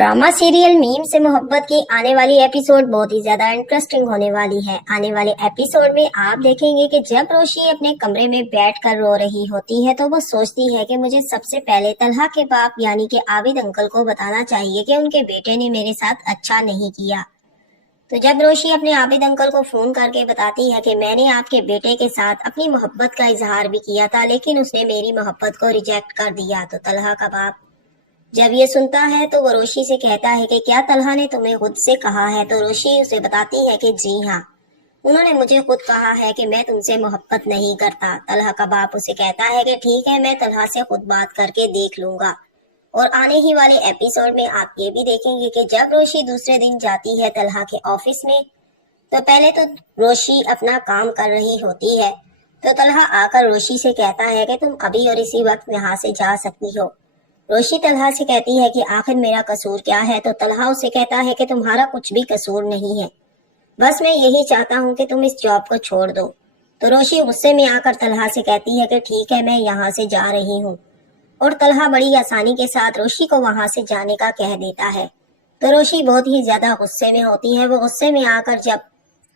Drama serial meme से मोहब्बत की आने वाली एपिसोड बहुत ही ज्यादा इंटरेस्टिंग होने वाली है। आने वाले एपिसोड में आप देखेंगे कि जब रोशी अपने कमरे में बैठकर रो रही होती है तो वो सोचती है कि मुझे सबसे पहले तलहा के बाप यानी कि आबिद अंकल को बताना चाहिए कि उनके बेटे ने मेरे साथ अच्छा नहीं किया। तो जब रोशी अपने आबिद अंकल को फोन करके बताती है कि मैंने आपके बेटे के साथ अपनी मोहब्बत का इजहार भी किया था लेकिन उसने मेरी मोहब्बत को रिजेक्ट कर दिया, तो तलहा का बाप जब ये सुनता है तो वो रोशी से कहता है कि क्या तलहा ने तुम्हें खुद से कहा है? तो रोशी उसे बताती है कि जी हाँ, उन्होंने मुझे खुद कहा है कि मैं तुमसे मोहब्बत नहीं करता। तलहा का बाप उसे कहता है कि ठीक है, मैं तलहा से खुद बात करके देख लूंगा। और आने ही वाले एपिसोड में आप ये भी देखेंगे कि जब रोशी दूसरे दिन जाती है तलहा के ऑफिस में तो पहले तो रोशी अपना काम कर रही होती है, तो तलहा आकर रोशी से कहता है कि तुम अभी और इसी वक्त यहाँ से जा सकती हो। रोशी तलहा से कहती है कि आखिर मेरा कसूर क्या है? तो तलहा उसे कहता है कि तुम्हारा कुछ भी कसूर नहीं है, बस मैं यही चाहता हूँ कि तुम इस जॉब को छोड़ दो। तो रोशी गुस्से में आकर तलहा से कहती है कि ठीक है, मैं यहाँ से जा रही हूँ। और तलहा बड़ी आसानी के साथ रोशी को वहाँ से जाने का कह देता है। तो रोशी बहुत ही ज्यादा गुस्से में होती है। वो गुस्से में आकर जब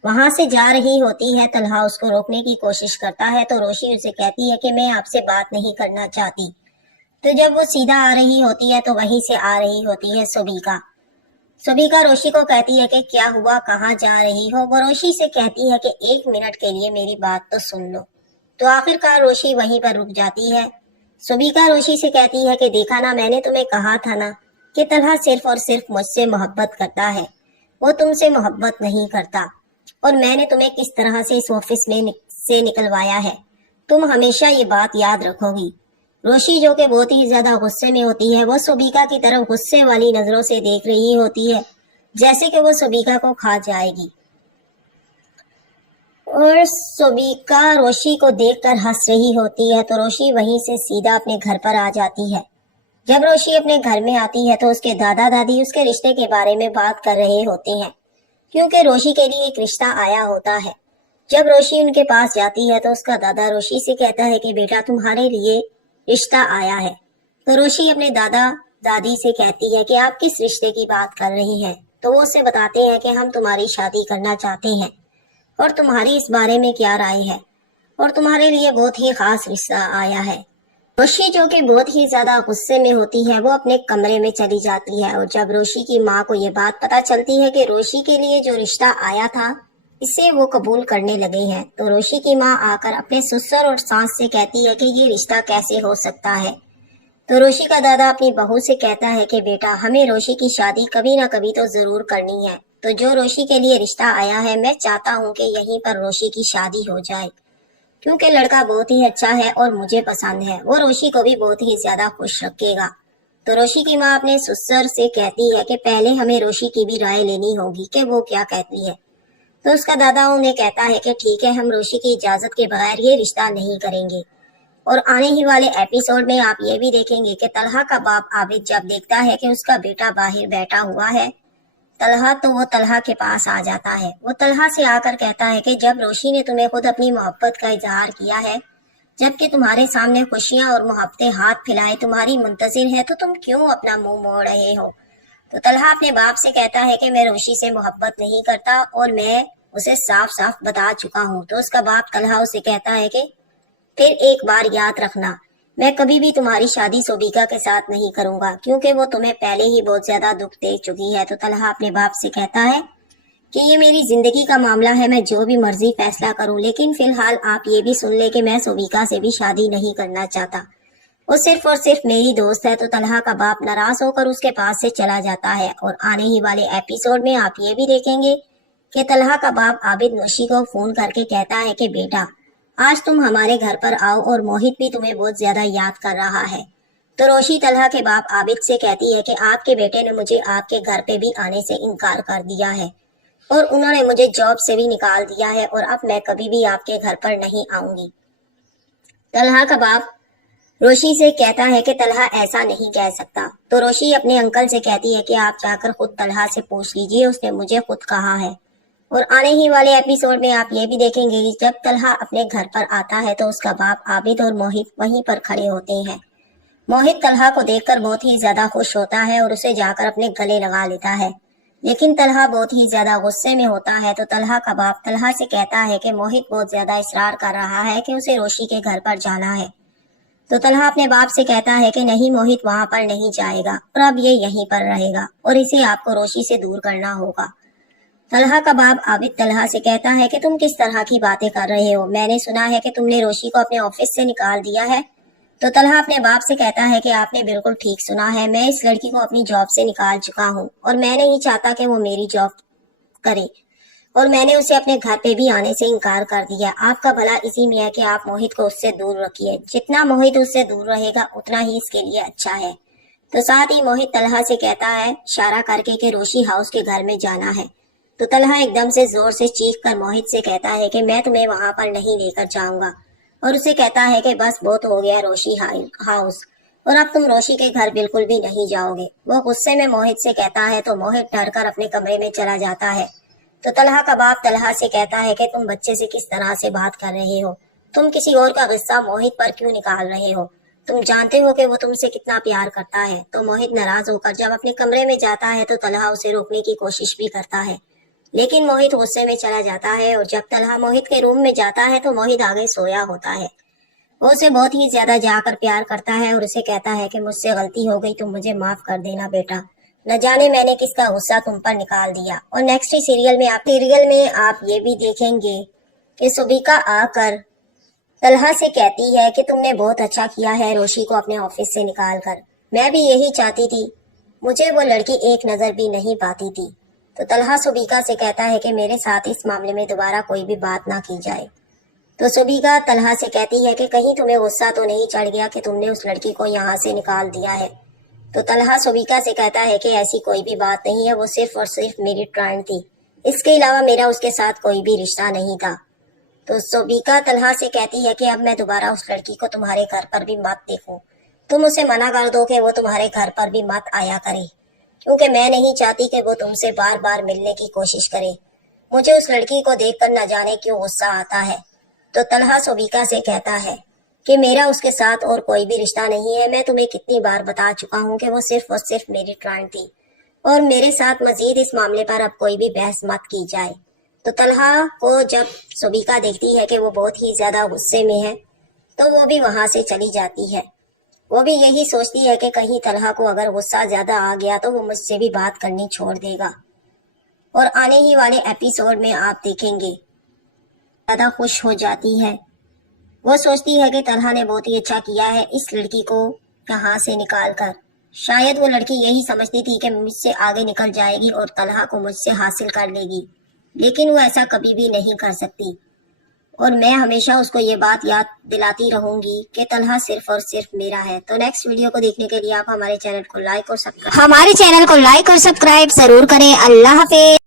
वहाँ से जा रही होती है, तलहा उसको रोकने की कोशिश करता है तो रोशी उसे कहती है कि मैं आपसे बात नहीं करना चाहती। तो जब वो सीधा आ रही होती है तो वहीं से आ रही होती है सुबीका रोशी को कहती है कि क्या हुआ, कहाँ जा रही हो? वो रोशी से कहती है कि 1 मिनट के लिए मेरी बात तो सुन लो। तो आखिरकार रोशी वहीं पर रुक जाती है। सुबीका रोशी से कहती है कि देखा ना, मैंने तुम्हें कहा था ना कि तलहा सिर्फ और सिर्फ मुझसे मोहब्बत करता है, वो तुमसे मोहब्बत नहीं करता। और मैंने तुम्हें किस तरह से इस ऑफिस में से निकलवाया है, तुम हमेशा ये बात याद रखोगी। रोशी जो कि बहुत ही ज्यादा गुस्से में होती है, वो सुबीका की तरफ गुस्से वाली नजरों से देख रही होती है जैसे कि वो सुबीका को खा जाएगी। और सुबीका रोशी को देखकर हंस रही होती है तो रोशी वहीं से सीधा अपने घर पर आ जाती है। जब रोशी अपने घर में आती है तो उसके दादा दादी उसके रिश्ते के बारे में बात कर रहे होते हैं, क्योंकि रोशी के लिए एक रिश्ता आया होता है। जब रोशी उनके पास जाती है तो उसका दादा रोशी से कहता है कि बेटा, तुम्हारे लिए रिश्ता आया है। तो रोशी अपने दादा दादी से कहती है कि आप किस रिश्ते की बात कर रही हैं? तो वो उसे बताते हैं कि हम तुम्हारी शादी करना चाहते हैं और तुम्हारी इस बारे में क्या राय है, और तुम्हारे लिए बहुत ही खास रिश्ता आया है। रोशी जो कि बहुत ही ज्यादा गुस्से में होती है, वो अपने कमरे में चली जाती है। और जब रोशी की माँ को ये बात पता चलती है कि रोशी के लिए जो रिश्ता आया था इसे वो कबूल करने लगे हैं, तो रोशी की माँ आकर अपने ससुर और सास से कहती है कि ये रिश्ता कैसे हो सकता है। तो रोशी का दादा अपनी बहू से कहता है कि बेटा, हमें रोशी की शादी कभी ना कभी तो जरूर करनी है। तो जो रोशी के लिए रिश्ता आया है, मैं चाहता हूँ कि यहीं पर रोशी की शादी हो जाए, क्योंकि लड़का बहुत ही अच्छा है और मुझे पसंद है, वो रोशी को भी बहुत ही ज्यादा खुश रखेगा। तो रोशी की माँ अपने ससुर से कहती है कि पहले हमें रोशी की भी राय लेनी होगी कि वो क्या कहती है। तो उसका दादा उन्हें कहता है कि ठीक है, हम रोशी की इजाजत के बगैर ये रिश्ता नहीं करेंगे। और आने ही वाले एपिसोड में आप ये भी देखेंगे कि तलहा का बाप आबिद जब देखता है कि उसका बेटा बाहर बैठा हुआ है तलहा, तो वो तलहा के पास आ जाता है। वो तलहा से आकर कहता है कि जब रोशी ने तुम्हें खुद अपनी मोहब्बत का इजहार किया है, जबकि तुम्हारे सामने खुशियां और मोहब्बतें हाथ फैलाए तुम्हारी मुंतजिर है, तो तुम क्यों अपना मुंह मोड़ रहे हो? तो तलहा अपने बाप से कहता है कि मैं रोशी से मोहब्बत नहीं करता और मैं उसे साफ साफ बता चुका हूँ। तो उसका बाप तलहा उसे कहता है कि फिर एक बार याद रखना, मैं कभी भी तुम्हारी शादी सुबीका के साथ नहीं करूंगा, क्योंकि वो तुम्हें पहले ही बहुत ज्यादा दुख दे चुकी है। तो तलहा अपने बाप से कहता है कि ये मेरी जिंदगी का मामला है, मैं जो भी मर्जी फैसला करूं, लेकिन फिलहाल आप ये भी सुन ले कि मैं सुबीका से भी शादी नहीं करना चाहता, वो सिर्फ और सिर्फ मेरी दोस्त है। तो तलहा का बाप नाराज होकर उसके पास से चला जाता है। और आने ही वाले एपिसोड में आप ये भी देखेंगे कि तलहा का बाप आबिद रोशी को फोन करके कहता है कि बेटा, आज तुम हमारे घर पर आओ और मोहित भी तुम्हें बहुत ज्यादा याद कर रहा है। तो रोशी तलहा के बाप आबिद से कहती है कि आपके बेटे ने मुझे आपके घर पे भी आने से इनकार कर दिया है और उन्होंने मुझे जॉब से भी निकाल दिया है, और अब मैं कभी भी आपके घर पर नहीं आऊंगी। तलहा का बाप रोशी से कहता है कि तलहा ऐसा नहीं कह सकता। तो रोशी अपने अंकल से कहती है कि आप जाकर खुद तलहा से पूछ लीजिए, उसने मुझे खुद कहा है। और आने ही वाले एपिसोड में आप ये भी देखेंगे कि जब तलहा अपने घर पर आता है तो उसका बाप आबिद और मोहित वहीं पर खड़े होते हैं मोहित तलहा को देखकर बहुत ही ज्यादा खुश होता है और उसे जाकर अपने गले लगा लेता है। लेकिन तलहा बहुत ही ज्यादा गुस्से में होता है तो तलहा का बाप तलहा से कहता है कि मोहित बहुत ज्यादा इसरार कर रहा है कि उसे रोशी के घर पर जाना है। तो तलहा अपने बाप से कहता है कि नहीं, मोहित वहां पर नहीं जाएगा और अब ये यहीं पर रहेगा और इसे आपको रोशी से दूर करना होगा। तलहा का बाप आबिद तलहा से कहता है कि तुम किस तरह की बातें कर रहे हो, मैंने सुना है कि तुमने रोशी को अपने ऑफिस से निकाल दिया है। तो तलहा अपने बाप से कहता है कि आपने बिल्कुल ठीक सुना है, मैं इस लड़की को अपनी जॉब से निकाल चुका हूँ और मैं नहीं चाहता कि वो मेरी जॉब करे और मैंने उसे अपने घर पे भी आने से इनकार कर दिया। आपका भला इसी में है कि आप मोहित को उससे दूर रखिए, जितना मोहित उससे दूर रहेगा उतना ही इसके लिए अच्छा है। तो साथ ही मोहित तलहा से कहता है इशारा करके कि रोशी हाउस के घर में जाना है। तो तलहा एकदम से जोर से चीख कर मोहित से कहता है कि मैं तुम्हें वहां पर नहीं लेकर जाऊंगा और उसे कहता है कि बस बहुत हो गया रोशी हाउस और अब तुम रोशी के घर बिल्कुल भी नहीं जाओगे। वो गुस्से में मोहित से कहता है तो मोहित डर कर अपने कमरे में चला जाता है। तो तलहा का बाप तलहा से कहता है कि तुम बच्चे से किस तरह से बात कर रहे हो, तुम किसी और का गुस्सा मोहित पर क्यों निकाल रहे हो, तुम जानते हो कि वो तुमसे कितना प्यार करता है। तो मोहित नाराज होकर जब अपने कमरे में जाता है तो तलहा उसे रोकने की कोशिश भी करता है, लेकिन मोहित गुस्से में चला जाता है और जब तलहा मोहित के रूम में जाता है तो मोहित आगे सोया होता है। वो उसे बहुत ही ज्यादा जाकर प्यार करता है और उसे कहता है कि मुझसे गलती हो गई, तुम मुझे माफ कर देना बेटा, न जाने मैंने किसका गुस्सा तुम पर निकाल दिया। और नेक्स्ट सीरियल में आप ये भी देखेंगे कि सुबीका आकर तलहा से कहती है कि तुमने बहुत अच्छा किया है रोशी को अपने ऑफिस से निकाल कर, मैं भी यही चाहती थी, मुझे वो लड़की एक नजर भी नहीं पाती थी। तो तलहा सुबीका से कहता है कि मेरे साथ इस मामले में दोबारा कोई भी बात ना की जाए। तो सुबीका तलहा से कहती है कि कहीं तुम्हें गुस्सा तो नहीं चढ़ गया कि तुमने उस लड़की को यहाँ से निकाल दिया है। तो तलहा सुबीका से कहता है कि ऐसी कोई भी बात नहीं है, वो सिर्फ और सिर्फ मेरी ट्रायल थी, इसके अलावा मेरा उसके साथ कोई भी रिश्ता नहीं था। तो सुबीका तलहा से कहती है कि अब मैं दोबारा उस लड़की को तुम्हारे घर पर भी मत देखूं, तुम उसे मना कर दो कि वो तुम्हारे घर पर भी मत आया करे, क्योंकि मैं नहीं चाहती कि वो तुमसे बार बार मिलने की कोशिश करे, मुझे उस लड़की को देखकर न जाने क्यों गुस्सा आता है। तो तलहा सुबीका से कहता है कि मेरा उसके साथ और कोई भी रिश्ता नहीं है, मैं तुम्हें कितनी बार बता चुका हूँ कि वो सिर्फ और सिर्फ मेरी ट्रायल थी और मेरे साथ मजीद इस मामले पर अब कोई भी बहस मत की जाए। तो तलहा को जब सुबीका देखती है कि वो बहुत ही ज्यादा गुस्से में है तो वो भी वहां से चली जाती है। वो भी यही सोचती है कि कहीं तलहा को अगर गुस्सा ज्यादा आ गया तो वो मुझसे भी बात करनी छोड़ देगा। और आने ही वाले एपिसोड में आप देखेंगे ज्यादा खुश हो जाती है, वो सोचती है कि तलहा ने बहुत ही अच्छा किया है इस लड़की को यहाँ से निकाल कर। शायद वो लड़की यही समझती थी कि मुझसे आगे निकल जाएगी और तलहा को मुझसे हासिल कर लेगी, लेकिन वो ऐसा कभी भी नहीं कर सकती और मैं हमेशा उसको ये बात याद दिलाती रहूंगी कि तलहा सिर्फ और सिर्फ मेरा है। तो नेक्स्ट वीडियो को देखने के लिए आप हमारे चैनल को लाइक और सब्सक्राइब जरूर करें। अल्लाह हाफिज।